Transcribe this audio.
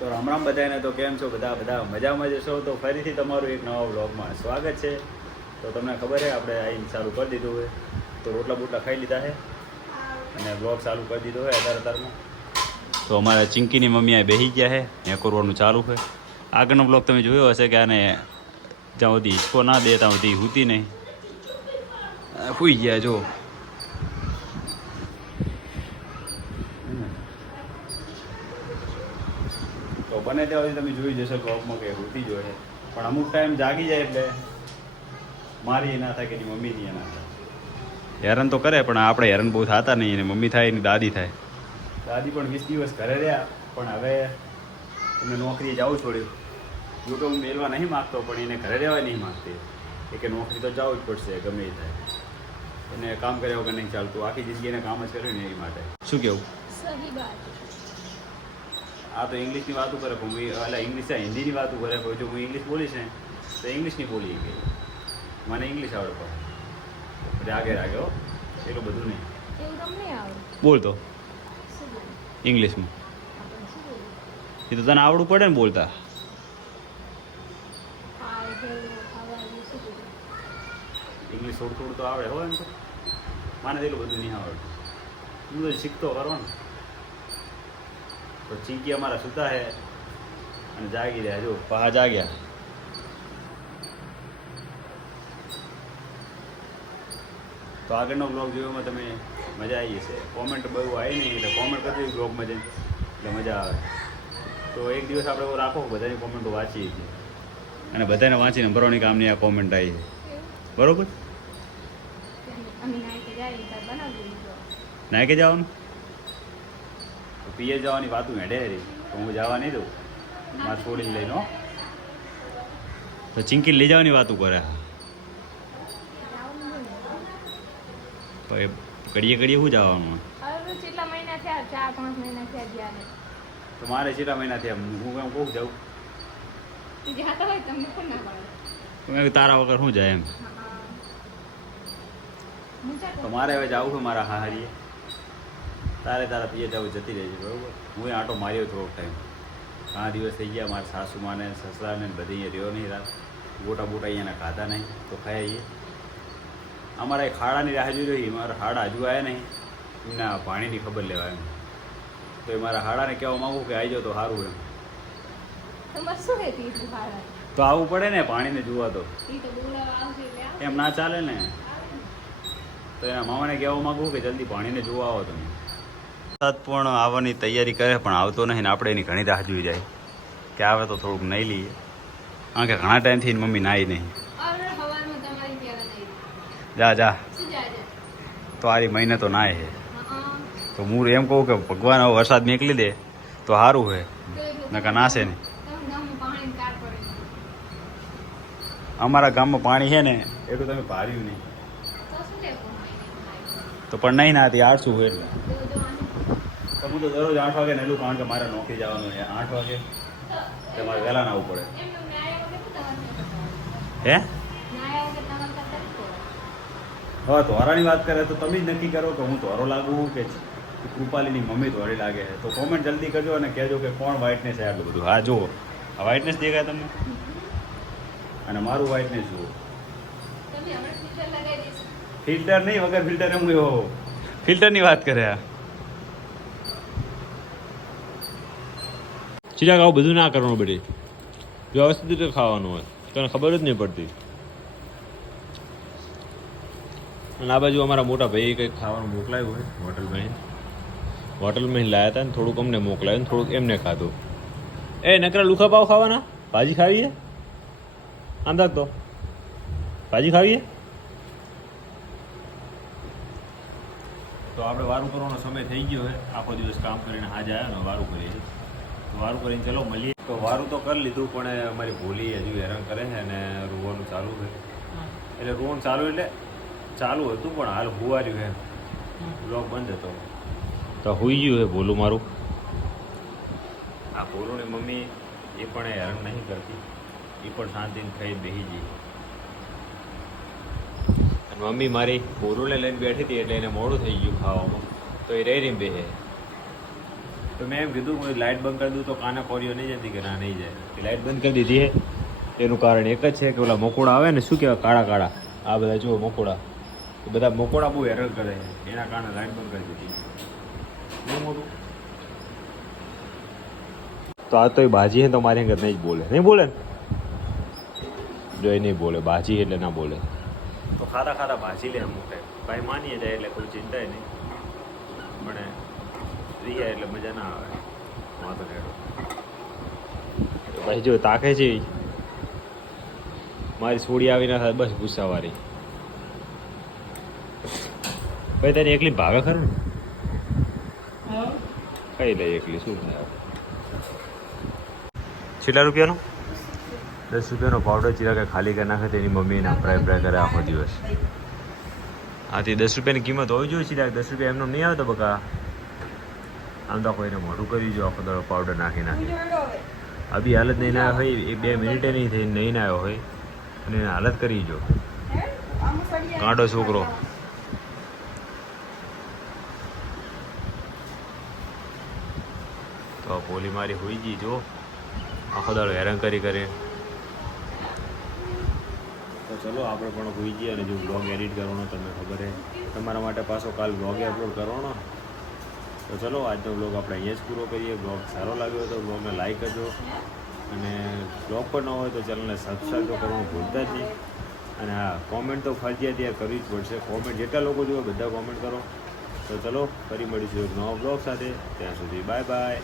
તો રામ રામ બધાને. તો કેમ છો બધા મજામાં જશો? તો ફરીથી તમારું એક નવા વ્લોગમાં સ્વાગત છે. તો તમને ખબર છે આપણે અહીં ચાલુ કરી દીધું હોય, તો રોટલા બોટલા ખાઈ લીધા છે અને બ્લોગ ચાલુ કરી દીધો હોય અત્યારમાં. તો અમારા ચિંકીની મમ્મી આ બેસી ગયા છે, ત્યાં કરવાનું ચાલુ છે. આગળનો બ્લોગ તમે જોયો હશે કે આને જ્યાં સુધી હિંચકો ના દે ત્યાં સુધી હૂતી નહીં, સૂઈ ગયા જો. તો બને ત્યાં સુધી તમે જોઈ જશો બ્લોગમાં કે હોતી જ હોય, પણ અમુક ટાઈમ જાગી જાય એટલે મારી ના થાય કે એની મમ્મીની ના થાય. હેરાન તો કરે પણ આપણે હેરાન બહુ થતા નહીં. અને મમ્મી થાય એની દાદી થાય. દાદી પણ 20 દિવસ ઘરે રહ્યા, પણ હવે તમે નોકરીએ જવું છોડ્યું. જો કે હું મેળવા નહીં માગતો, પણ એને ઘરે રહેવા નહીં માગતી. કે નોકરી તો જવું જ પડશે ગમે એ થાય. એને કામ કર્યા વગર નહીં ચાલતું. આખી જિંદગી એને કામ જ કર્યું ને એ માટે. શું કેવું? સહી વાત. આ તો ઇંગ્લિશની વાતો કરે, પણ હું એટલે ઇંગ્લિશ હિન્દીની વાતો કરે. પણ જો હું ઇંગ્લિશ બોલીશ ને તો ઇંગ્લિશની બોલી ગઈ. મને ઇંગ્લિશ આવડે પણ રાગે હો, એટલું બધું નહીં. એવું તમને આવડે? બોલતો શું બોલું? ઇંગ્લિશમાં આપણે શું બોલું? એ તો તને આવડવું પડે ને બોલતા. હાય હેલો ખાવાનું શું બોલું? ઇંગ્લિશ થોડું થોડું તો આવડે હોય ને. તો મને તો એટલું બધું નહીં આવડે. હું તો શીખતો કરો ને. તો ચીંકી અમારા સૂતા છે અને જાગી રહ્યા. જો પહા જાગ્યા. તો આગળનો બ્લોગ જોવામાં તમે મજા આવી જશે. કોમેન્ટ બહુ આવી નહીં એટલે કોમેન્ટ કરતી બ્લોગમાં જઈને એટલે મજા આવે. તો એક દિવસ આપણે એવું રાખો બધાની કોમેન્ટો વાંચીએ છીએ અને બધાને વાંચીને ભરવાની કામની આ કોમેન્ટ આવી છે. બરોબર? અમે નાઈટ જાય ત્યારે બનાવી દીધો. ના કે જવાનું તો પીએ જવાની વાતું હેડે રહી. તો હું જવા નહીં દઉં. મારે છોડીને લઈને હો. તો ચિંકી લઈ જવાની વાતું કરે. તો એ ઘડીએ ઘડીએ શું જવાનું? હવે કેટલા મહિના થયા? 4-5 મહિના થયા ગયા ને. તો મારે કેટલા મહિના થયા? હું કેમ કહું જાઉં? જાતા હોય તમને પણ ના પાડે. તો મેં કીધું તારા વગર શું જાય એમ. તો મારે હવે જવું છે મારા હારીએ. તારા પીએ જવું જતી રહેજે. બરાબર? હું આંટો માર્યો થોડોક ટાઈમ. ઘણા દિવસ થઈ ગયા. મારા સાસુમાને સસરાને બધી અહીંયા રહ્યો નહીં રાત. ગોટા બોટા અહીંયાના ખાધા નહીં તો ખાઈ આવીએ. અમારા એ ખાડાની રાહ જોઈ રહી. મારા હાડા હજુ આવ્યા નહીં. એમના પાણીની ખબર લેવા એમ. તો એ મારા હાડાને કહેવા માગું કે આવી જાઓ તો સારું એમ. તમારે શું હતી એટલું ભાડા? તો આવવું પડે ને પાણીને જોવા. તો એ તો બોલાવા આવશે એટલે આવશે. એમ ના ચાલે ને. તો એના મામાને કહેવા માગું કે જલ્દી પાણીને જોવા આવો તમે. વરસાદ પણ આવવાની તૈયારી કરે પણ આવતો નહીં ને આપણે એની ઘણી રાહ જોઈ જાય કે આવે તો થોડુંક નહીં લઈએ. કારણ કે ઘણા ટાઈમથી મમ્મી નાહી નહીં. હવે હવારમાં તમારી કહેવા નહીં. જા જા શું જાય? તો આરી મહિને તો નાય છે. હા. તો હું એમ કહું કે ભગવાન હવે વરસાદ મેકલી દે તો સારું છે. નકર નાશે નહીં. તમે ગામમાં પાણીની કાર પડે. અમારા ગામમાં પાણી છે ને એટલું તમે ભાર્યું નહીં. તો શું લેવું? તો પણ નહીં નાતી આળસું હોય એટલે. જો આને તો હું તો દરરોજ 8 વાગે નહેલું. કારણ કે મારે નોકરી જવાનું છે 8 વાગે. તો મારે વહેલા નાહવું પડે. એમનું ન્યાય વગર શું તમારે નહીં કરતા? હે ન્યાય વગર તમારે કરતા શું? હવે ધોરાની વાત કરે તો તમે જ નક્કી કરો કે હું ધોરો લાગુ કે કૃપાલીની મમ્મી ધોરી લાગે. તો કોમેન્ટ જલ્દી કરજો અને કહેજો કે કોણ વ્હાઇટનેસ છે આટલું બધું. હા જુઓ આ વ્હાઇટનેસ દેખાય તમને અને મારું વ્હાઇટનેસ જુઓ. તમે હમણાં ફિલ્ટર લગાવી દઈશું. ફિલ્ટર નહીં, વગર ફિલ્ટર એમ એવો ફિલ્ટરની વાત કરે. આ સીધા ખાવ બધું ના કરવાનું. બધી વ્યવસ્થિત રીતે ખાવાનું હોય. તને ખબર જ નહીં પડતી. અને આ બાજુ અમારા મોટા ભાઈ કંઈક ખાવાનું મોકલાયું હોય હોટલમાં લાવ્યા હતા ને થોડુંક અમને મોકલાયું ને થોડુંક એમને ખાધું. એ નકરા લુખા પાવ ખાવાના? ભાજી ખાવીએ? આમ તો ભાજી ખાવીએ? તો આપણે વારું કરવાનો સમય થઈ ગયો છે. આખો દિવસ કામ કરીને હાજર આવ્યા ને વારું કરીએ છીએ. તો વારું કરીને ચલો મળીએ. તો વારું તો કરી લીધું પણ અમારી ભોલી હજુ હેરાન કરે છે અને રોવાનું ચાલુ છે. એટલે રોવાનું ચાલુ હતું પણ હાલ હુવાર્યું છે. બ્લોક બંધ હતો તો હુઈ ગયું હે ભોલું મારું. આ ભોલુની મમ્મી એ પણ હેરાન નહીં કરતી. એ પણ શાંતિથી ખાઈ બેસી જઈ. અને મમ્મી મારી ભોલુને લઈને બેઠી હતી એટલે એને મોડું થઈ ગયું ખાવામાં તો એ રહી રહીને બેસે. તો મેં એમ કીધું હું લાઇટ બંધ કરી દઉં તો કાના કોરીઓ નહીં જતી કે ના નહીં જાય કે લાઇટ બંધ કરી દીધી છે એનું કારણ એક જ છે કે ઓલા મકોડા આવે ને શું કહેવાય કાળા કાળા આ બધા જુઓ મકોડા એ બધા મકોડા બહુ હેરાન કરે છે એના કારણે લાઇટ બંધ કરી દીધી બહુ મોટું તો આ તો એ બાજી છે તો મારી અંગત નહીં જ બોલે નહીં બોલે ને જો એ નહીં બોલે બાજી એટલે ના બોલે તો ખાતા ખાતા ભાજી લે અમુક ભાઈ માનીએ જાય એટલે કોઈ ચિંતા નહીં પણ રીયા એટલે મજા ના આવે વાંધો નેડો ભાઈ જો તાકે છે મારી છોડી આવી ના થાય બસ ગુસ્સાવાળી ભાઈ તારી એકલી ભાવે ખરું ને કઈ લે એકલી શું થાય કેટલા રૂપિયાનો 10 રૂપિયાનો પાવડર ચીરા ખાલી કરી નાખે તેની મમ્મીને ફ્રાય ફ્રાય કરે આખો દિવસ આથી 10 રૂપિયાની કિંમત હોવી જોઈએ ચીરા 10 રૂપિયા એમનો નહીં આવે તો બકા આમ તો કોઈને મોઢું કરી જો આખો દાડો પાવડર નાખી અભી હાલત નહીં ના હોય 2 મિનિટે નહીં થઈ નહીં આવ્યો હોય અને એને હાલત કરી જો કાંટો છોકરો તો પોલી મારી હોઈ ગઈ જો આખો દાડો હેરાન કરી તો ચલો આપણે પણ હોઈ જઈએ અને જો બ્લોગ એડિટ કરવાનો તમને ખબર છે તમારા માટે પાછો કાલ બ્લોગ અપલોડ કરવાનો તો ચલો આજનો બ્લોગ આપણે અહીંયા જ પૂરો કરીએ બ્લોગ સારો લાગ્યો તો બ્લોગને લાઈક કરજો અને બ્લોગ પણ ન હોય તો ચેનલને સબસ્ક્રાઈબ તો કરવાનું ભૂલતા જ નહીં અને હા કોમેન્ટ તો ફરજિયાત યાર કરવી જ પડશે કોમેન્ટ જેટલા લોકો જોવે બધા કોમેન્ટ કરો તો ચલો ફરી મળીશું એક નવા બ્લોગ સાથે ત્યાં સુધી બાય બાય